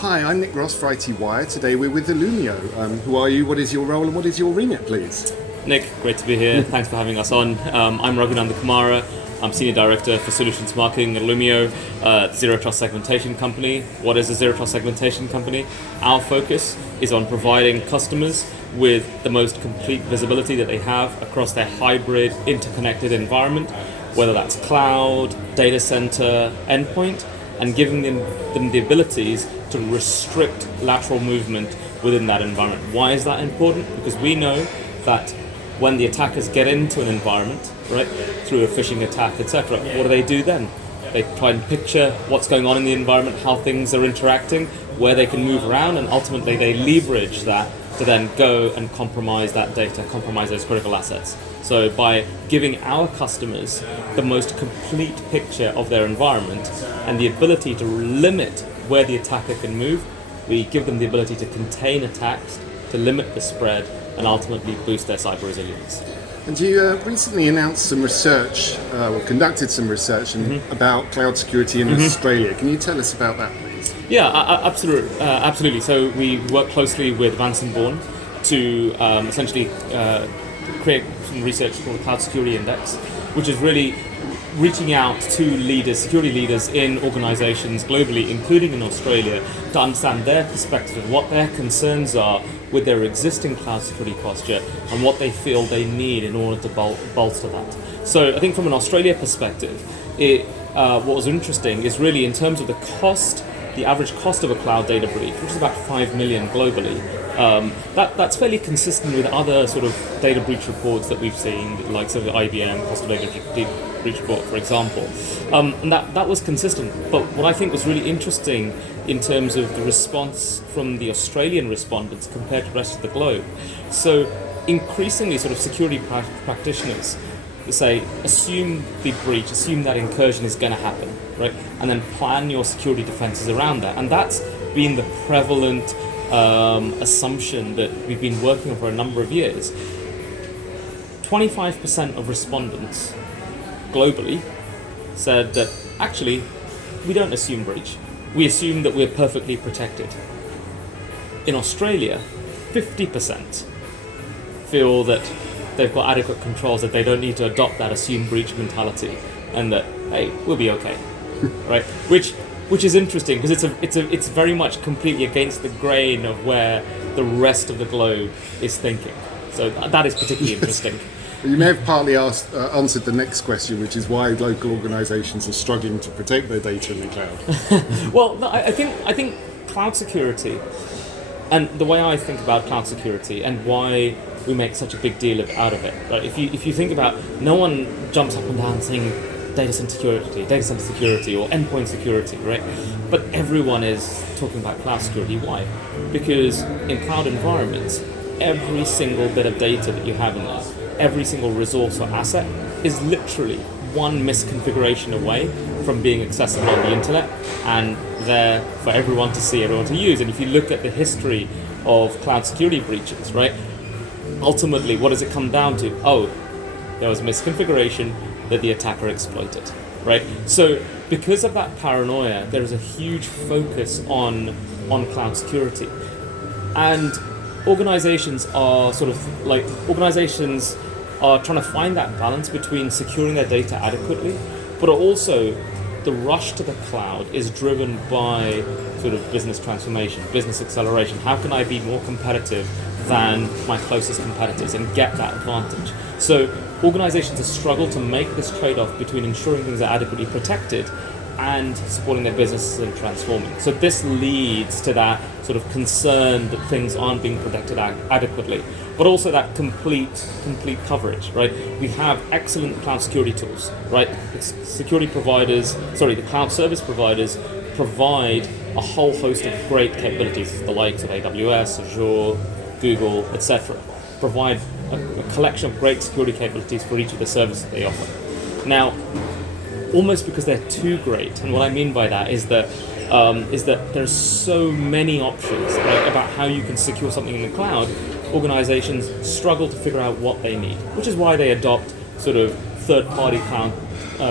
Hi, I'm Nick Ross for IT Wire. Today we're with Illumio. Who are you, what is your role, and what is your remit, please? Nick, great to be here. Thanks for having us on. I'm Raghunath Kumara. I'm Senior Director for Solutions Marketing at Illumio, Zero Trust Segmentation company. What is a Zero Trust Segmentation company? Our focus is on providing customers with the most complete visibility that they have across their hybrid, interconnected environment, whether that's cloud, data center, endpoint, and giving them the abilities to restrict lateral movement within that environment. Why is that important? Because we know that when the attackers get into an environment, right, through a phishing attack, etc., what do then? They try and picture what's going on in the environment, how things are interacting, where they can move around, and ultimately they leverage that to then go and compromise that data, compromise those critical assets. So by giving our customers the most complete picture of their environment and the ability to limit where the attacker can move, we give them the ability to contain attacks, to limit the spread, and ultimately boost their cyber resilience. And you recently announced some research, or conducted some research about cloud security in Australia. Can you tell us about that, please? Yeah, absolutely. So we work closely with Ransomware to essentially create some research called the Cloud Security Index, which is really reaching out to leaders, security leaders in organizations globally, including in Australia, to understand their perspective of what their concerns are with their existing cloud security posture and what they feel they need in order to bolster that. So I think from an Australia perspective, what was interesting is really in terms of the cost, the average cost of a cloud data breach, which is about 5 million globally. That's fairly consistent with other sort of data breach reports that we've seen, the likes of the IBM cost of data breach report, for example. And that was consistent. But what I think was really interesting in terms of the response from the Australian respondents compared to the rest of the globe. So increasingly sort of security practitioners say, assume the breach, assume that incursion is going to happen, right? And then plan your security defenses around that. And that's been the prevalent assumption that we've been working on for a number of years. 25% of respondents globally said that actually we don't assume breach. We assume that we're perfectly protected. In Australia, 50% feel that they've got adequate controls, that they don't need to adopt that assume breach mentality, and that, hey, we'll be okay, right? Which is interesting because it's very much completely against the grain of where the rest of the globe is thinking. So that is particularly interesting. You may have partly answered the next question, which is why local organisations are struggling to protect their data in the cloud. Well, no, I think cloud security, and the way I think about cloud security and why we make such a big deal out of it, right? If you think about, no one jumps up and down saying data center security or endpoint security, right? But everyone is talking about cloud security. Why? Because in cloud environments, every single bit of data that you have in there, every single resource or asset is literally one misconfiguration away from being accessible on the internet and there for everyone to see, everyone to use. And if you look at the history of cloud security breaches, right? Ultimately, what does it come down to? Oh, there was misconfiguration that the attacker exploited, right? So because of that paranoia, there is a huge focus on cloud security. And organizations are trying to find that balance between securing their data adequately, but also the rush to the cloud is driven by sort of business transformation, business acceleration. How can I be more competitive than my closest competitors and get that advantage? So organizations struggle to make this trade-off between ensuring things are adequately protected and supporting their businesses and transforming. So this leads to that sort of concern that things aren't being protected adequately, but also that complete coverage, right? We have excellent cloud security tools, right? The cloud service providers provide a whole host of great capabilities, the likes of AWS, Azure, Google, etc. Provide a collection of great security capabilities for each of the services they offer. Now, almost because they're too great, and what I mean by that is that there's so many options, right, about how you can secure something in the cloud. Organizations struggle to figure out what they need, which is why they adopt sort of third-party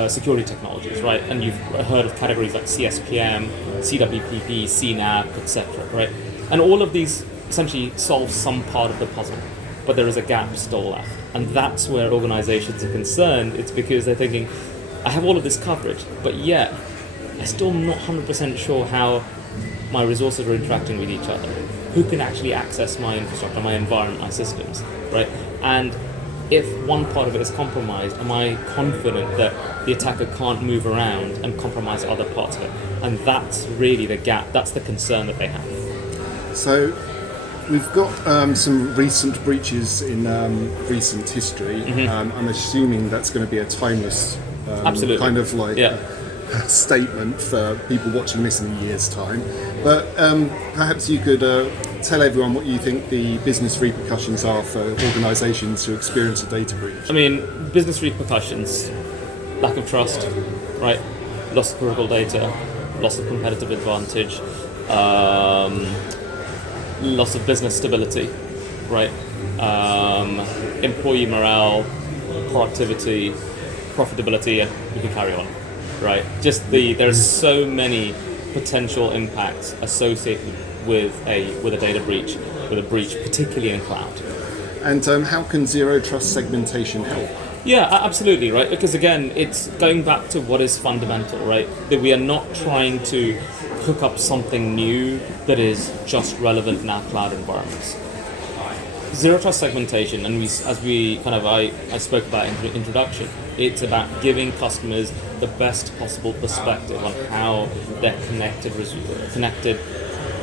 security technologies, right? And you've heard of categories like CSPM, CWPP, CNAPP, etc., right? And all of these essentially solve some part of the puzzle, but there is a gap still left. And that's where organizations are concerned. It's because they're thinking, I have all of this coverage, but yet I'm still not 100% sure how my resources are interacting with each other. Who can actually access my infrastructure, my environment, my systems, right? And if one part of it is compromised, am I confident that the attacker can't move around and compromise other parts of it? And that's really the gap. That's the concern that they have. So we've got some recent breaches in recent history. I'm assuming that's going to be a timeless Absolutely. kind of like Yeah. statement for people watching this in a year's time. But perhaps you could tell everyone what you think the business repercussions are for organisations who experience a data breach. I mean, business repercussions, lack of trust, right? Loss of critical data, loss of competitive advantage, loss of business stability, right? Employee morale, productivity, profitability, and we can carry on, right? There's so many potential impacts associated with a data breach, with a breach, particularly in cloud. And how can Zero Trust Segmentation help? Yeah, absolutely, right? Because again, it's going back to what is fundamental, right? That we are not trying to cook up something new that is just relevant in our cloud environments. Zero Trust Segmentation, and I spoke about in the introduction, it's about giving customers the best possible perspective on how their connected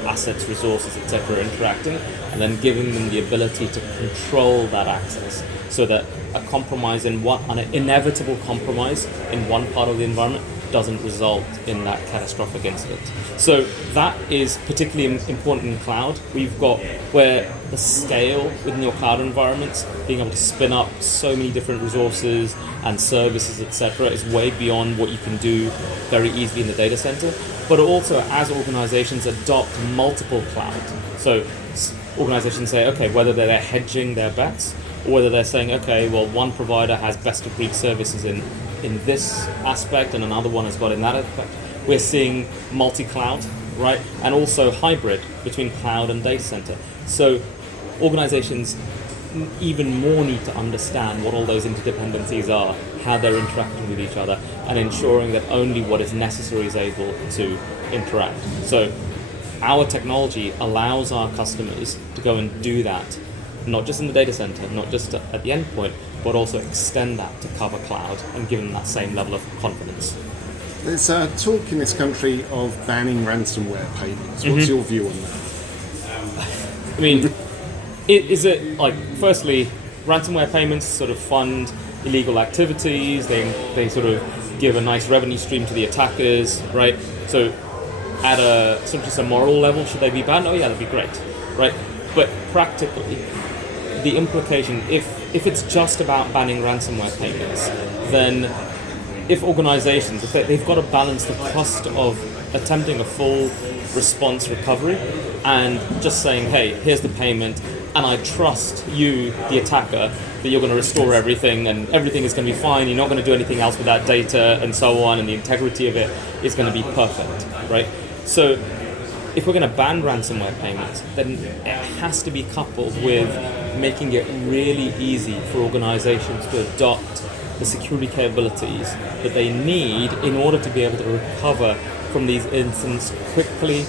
assets, resources, etc. are interacting, and then giving them the ability to control that access so that an inevitable compromise in one part of the environment doesn't result in that catastrophic incident. So that is particularly important in cloud. We've got where the scale within your cloud environments, being able to spin up so many different resources and services, etc., is way beyond what you can do very easily in the data center. But also as organizations adopt multiple cloud, so organizations say, okay, whether they're hedging their bets or whether they're saying, okay, well, one provider has best of breed services in this aspect and another one has got in that aspect. We're seeing multi-cloud, right? And also hybrid between cloud and data center. So organizations even more need to understand what all those interdependencies are, how they're interacting with each other, and ensuring that only what is necessary is able to interact. So our technology allows our customers to go and do that, not just in the data center, not just at the endpoint, but also extend that to cover cloud and give them that same level of confidence. There's talk in this country of banning ransomware payments. What's your view on that? I mean, firstly, ransomware payments sort of fund illegal activities, they sort of give a nice revenue stream to the attackers, right? So at a sort of just a moral level, should they be banned? Oh yeah, that'd be great, right? But practically, the implication, if it's just about banning ransomware payments, then if organizations, if they've got to balance the cost of attempting a full response recovery and just saying, hey, here's the payment, and I trust you, the attacker, that you're going to restore everything and everything is going to be fine, you're not going to do anything else with that data and so on, and the integrity of it is going to be perfect, right? So if we're going to ban ransomware payments, then it has to be coupled with making it really easy for organizations to adopt the security capabilities that they need in order to be able to recover from these incidents quickly,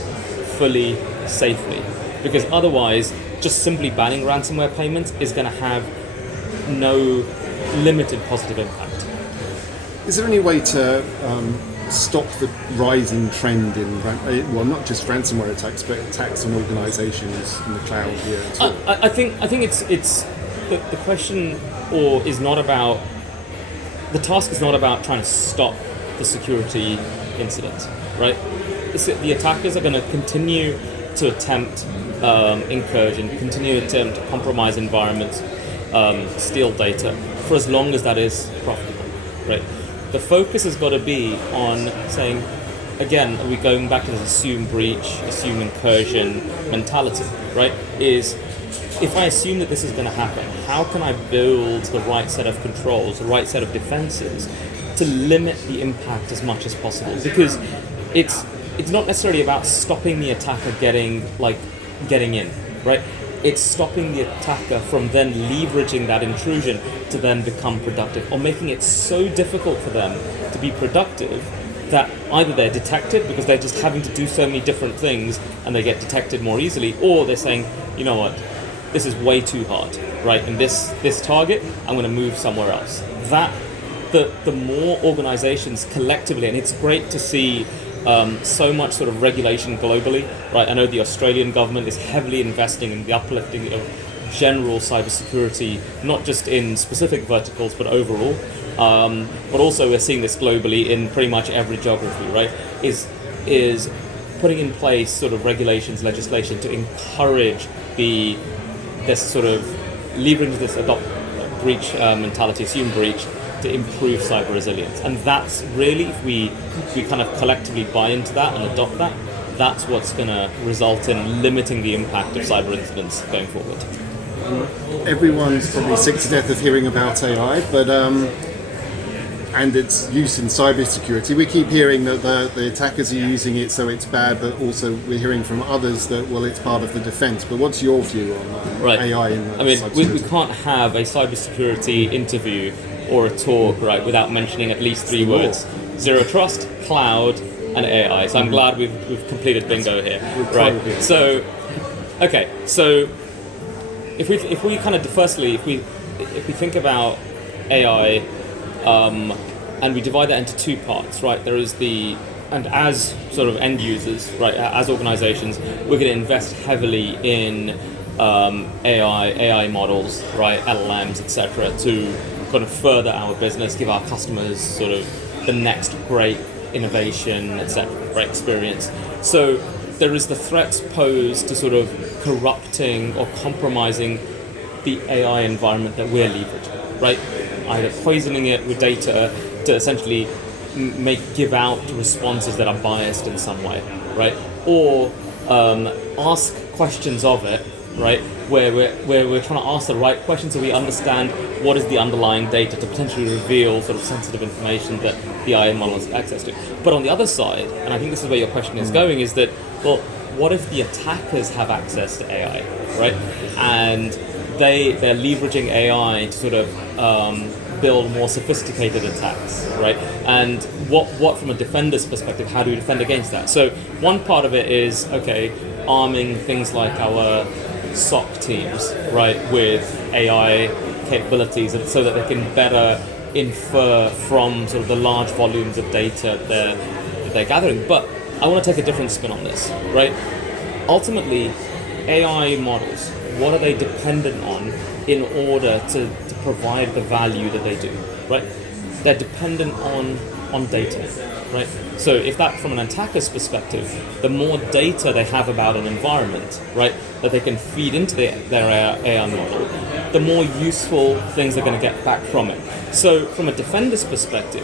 fully, safely. Because otherwise, just simply banning ransomware payments is going to have no limited positive impact. Is there any way to stop the rising trend in, not just ransomware attacks, but attacks on organizations in the cloud here at all? I think it's the question is not about, the task is not about trying to stop the security incident, right? The attackers are going to continue to attempt incursion, continue to attempt to compromise environments, steal data, for as long as that is profitable, right? The focus has got to be on saying, again, are we going back to this assume breach, assume incursion mentality, right? Is if I assume that this is going to happen, how can I build the right set of controls, the right set of defenses, to limit the impact as much as possible, because it's not necessarily about stopping the attacker getting in, right? It's stopping the attacker from then leveraging that intrusion to then become productive, or making it so difficult for them to be productive that either they're detected because they're just having to do so many different things and they get detected more easily, or they're saying, you know what, this is way too hard, right? And this target, I'm going to move somewhere else. That the more organizations collectively, and it's great to see so much sort of regulation globally, right? I know the Australian government is heavily investing in the uplifting of general cybersecurity, not just in specific verticals, but overall. But also we're seeing this globally in pretty much every geography, right? Is putting in place sort of regulations, legislation to encourage this sort of leverage this breach mentality, assume breach, to improve cyber resilience. And that's really, if we kind of collectively buy into that and adopt that, that's what's going to result in limiting the impact of cyber incidents going forward. Everyone's probably sick to death of hearing about AI, but and its use in cybersecurity. We keep hearing that the attackers are using it so it's bad, but also we're hearing from others that, well, it's part of the defense. But what's your view on AI in cybersecurity? We can't have a cybersecurity interview or a talk, right, without mentioning at least three words: Zero Trust, Cloud, and AI. So I'm glad we've completed bingo here, right? So, okay, so if we kind of firstly, if we think about AI, and we divide that into two parts, right? There is and as sort of end users, right, as organizations, we're going to invest heavily in AI models, right, LLMs, etc., to kind of further our business, give our customers sort of the next great innovation, etc., right, experience. So there is the threats posed to sort of corrupting or compromising the AI environment that we're leveraging, right? Either poisoning it with data to essentially give out responses that are biased in some way, right? Or ask questions of it, right? Where we're trying to ask the right questions so we understand what is the underlying data to potentially reveal sort of sensitive information that the AI model has access to. But on the other side, and I think this is where your question is going, is that, well, what if the attackers have access to AI, right? And they're leveraging AI to sort of build more sophisticated attacks, right? And what from a defender's perspective, how do we defend against that? So one part of it is, okay, arming things like our SOC teams, right, with AI capabilities, and so that they can better infer from sort of the large volumes of data that they're gathering. But I want to take a different spin on this, right? Ultimately, AI models, what are they dependent on in order to provide the value that they do, right? They're dependent on data, right? So if that, from an attacker's perspective, the more data they have about an environment, right, that they can feed into their AI model, the more useful things they're going to get back from it. So from a defender's perspective,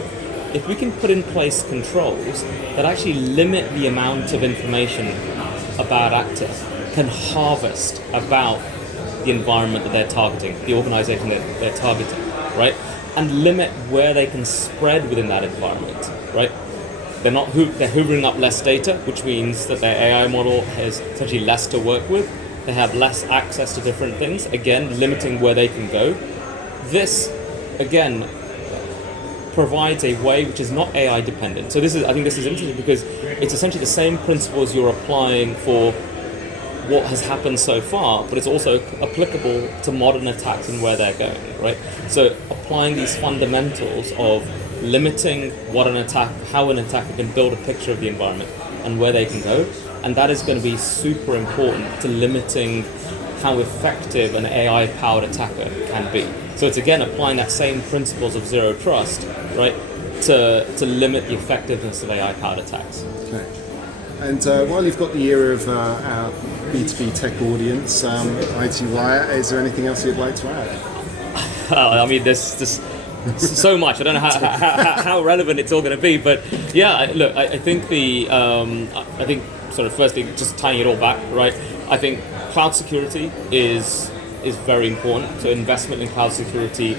if we can put in place controls that actually limit the amount of information a bad actor can harvest about the environment that they're targeting, the organization that they're targeting, right? And limit where they can spread within that environment, right? They're hoovering up less data, which means that their AI model has essentially less to work with. They have less access to different things, again, limiting where they can go. This, again, provides a way which is not AI dependent. So I think this is interesting because it's essentially the same principles you're applying for what has happened so far, but it's also applicable to modern attacks and where they're going, right? So applying these fundamentals of limiting how an attacker can build a picture of the environment and where they can go, and that is going to be super important to limiting how effective an AI-powered attacker can be. So it's again applying that same principles of zero trust, right, to limit the effectiveness of AI-powered attacks. Okay. And while you've got the ear of our B2B tech audience, IT Wire, is there anything else you'd like to add? I mean, there's so much. I don't know how relevant it's all going to be, but yeah, look, I think I think sort of firstly, just tying it all back, right? I think cloud security is very important. So investment in cloud security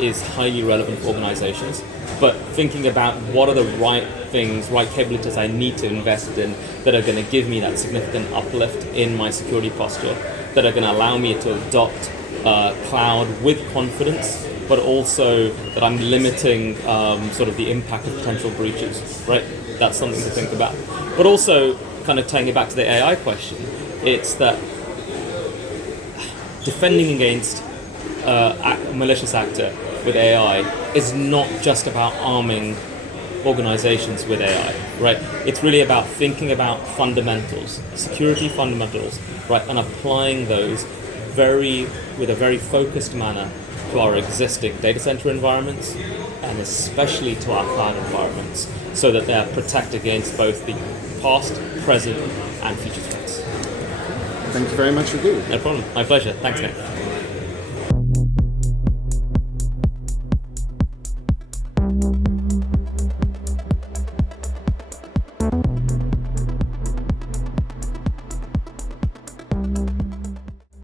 is highly relevant for organizations. But thinking about what are the right things, right capabilities I need to invest in that are going to give me that significant uplift in my security posture, that are going to allow me to adopt cloud with confidence, but also that I'm limiting sort of the impact of potential breaches, right? That's something to think about. But also, kind of tying it back to the AI question, it's that defending against a malicious actor with AI is not just about arming organizations with AI, right? It's really about thinking about fundamentals, security fundamentals, right, and applying those with a very focused manner to our existing data center environments and especially to our cloud environments, so that they're protected against both the past, present, and future threats. Thank you very much for doing it. No problem. My pleasure. Thanks, Nick.